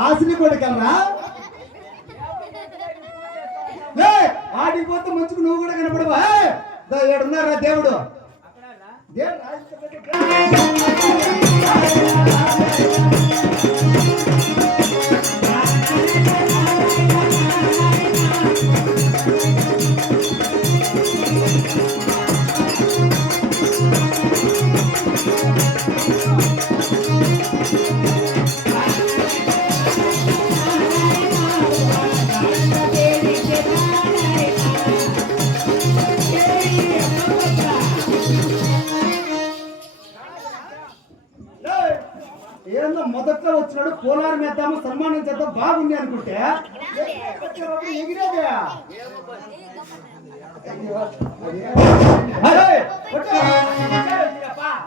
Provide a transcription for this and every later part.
ఆశని కొడుకల్రా ఆడికి పోతే మంచుకు నువ్వు కూడా కనపడవా ఏడున్నారా దేవుడు ఏందో మొదట్లో వచ్చినాడు పోలారం వేద్దాము సన్మానం చేద్దాం బాగుంది అనుకుంటే ఎగిరేదే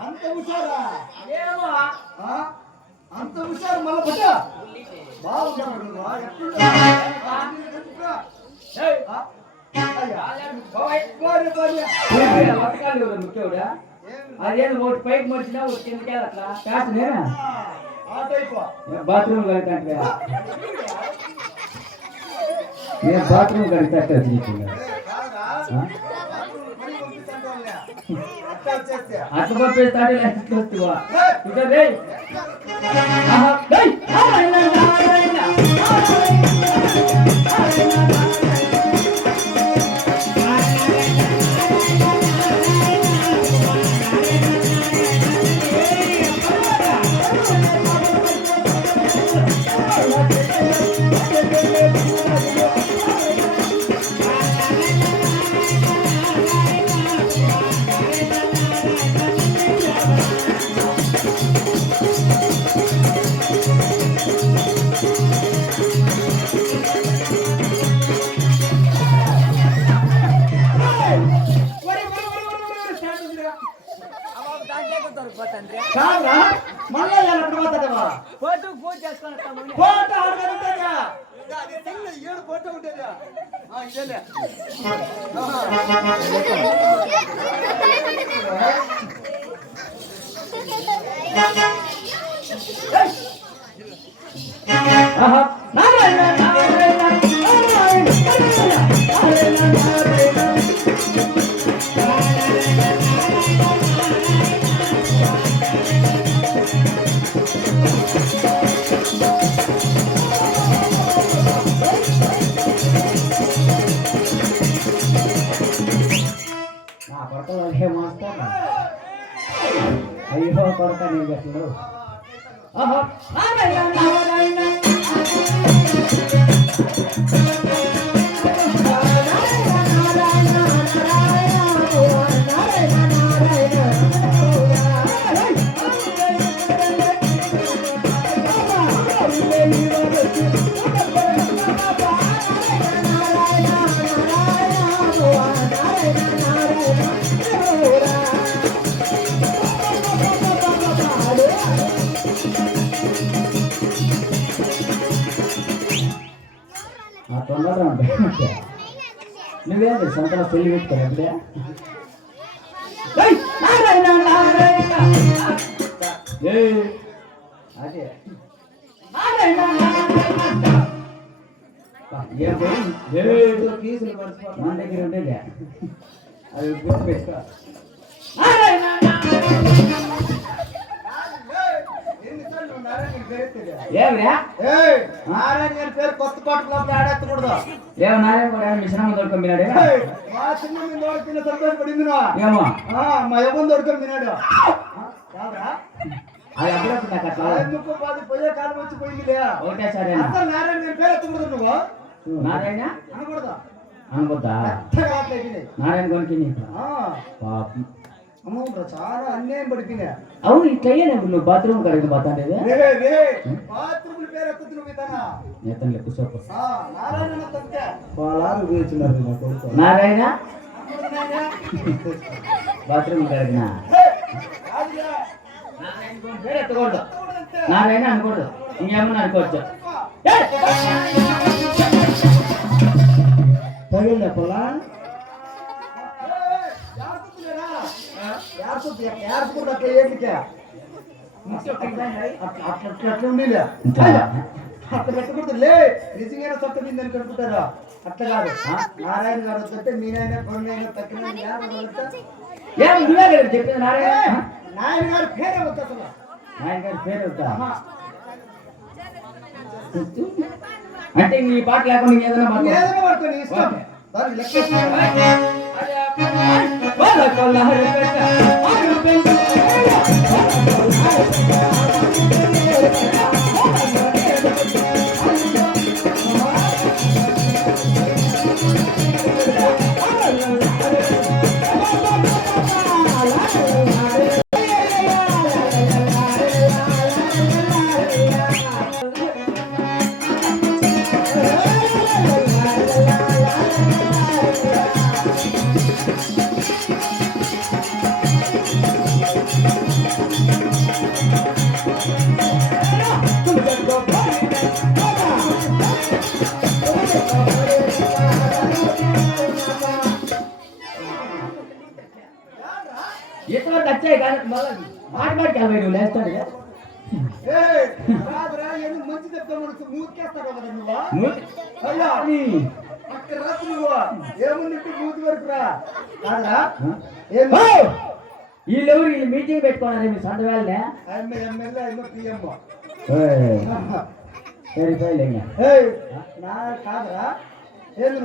అంత హుషారా అంత హుషారు మళ్ళా పుట్ట బాగున్నాడు అదేదో ఒకటి పైకి మర్చినా ఒకటి కిందకి అట్లా ప్యాస్ నేనా బాత్రూమ్ కడితే నేను బాత్రూమ్ కడితే అట్లా పంపిస్తాడే వస్తువా మళ్ళా ఫోటో పూజ చేసుకుని ఫోటో ఆడగలుగుతాయా ఏడు ఫోటో ఉండేదా ఇదేలే అయ్యో కొడక నేను చెప్పాడు తొందరగా ఉంటాయి నువ్వేంటి సొంతలో పెళ్లి పెట్టుకోరు అప్పుడే అదే మన దగ్గర ఉండేది అది గుర్తు పెట్టుకో నారాయణ పేరు కొత్త పాటలు ఆడెత్తకూడదు నారాయణ కూడా మిశ్రమ దొరకమినాడే మా చిన్న మీద సంతోషపడింది ఏమో మా యవ్వని దొరకమినాడు అది అప్పుడప్పుడు నాకు అట్లా ఎందుకు పోయే కాలం వచ్చి పోయిందిలే ఒకటే సరే నారాయణ పేరు ఎత్తకూడదు నువ్వు నారాయణ అనకూడదు అనుకుంటా నారాయణ కొనికి పాపం చాలా అన్యాయం పడిపోయినా అవును ఇట్లయ్యా నువ్వు బాత్రూమ్ కడిగి బాతాండేది బాత్రూమ్ పేరు ఎత్తుతున్నా కూర్చోపు నారాయణ బాత్రూమ్ కడిగినా పేరు ఎత్తకూడదు నారాయణ అనకూడదు ఇంకేమన్నా అనుకోవచ్చు పొలా అట్లా అట్లా పెట్టకూడదు లే, నిజంగానే సొంత మీద అని కనుకుంటారా? అట్లా కాదు. నారాయణ గారు వస్తుంటే మీనైనా కొన్నైనా తక్కిన ఏం నువ్వే కదా చెప్పింది నారాయణ? నారాయణ గారి పేరే వద్దు అసలు. నారాయణ గారి పేరు వద్దా? ఆహా. అంటే ఈ పాట లేకుండా ఇంకేదైనా నువ్వు మాట్లాడు. ఏదైనా పడుకోండి ఇష్టం. దానికి లెక్క ఎక్కడ నచ్చాయి కానీ మళ్ళీ మాట్లాడికి అవి నువ్వు లేస్తాడు కాదురా, ఏదో మంచి చెప్తాము మూతికేస్తావు కదా నువ్వు. అయ్యా అక్కడ రాత్రి నువ్వు ఏముంది మూతి వరకు రా. కాదురా ఏం వీళ్ళెవరు వీళ్ళు మీటింగ్ పెట్టుకోవాలి మీ సొంత వాళ్ళనే ఎమ్మెల్యే పిఎం సరిపోయలే నా కాదురా ఏంది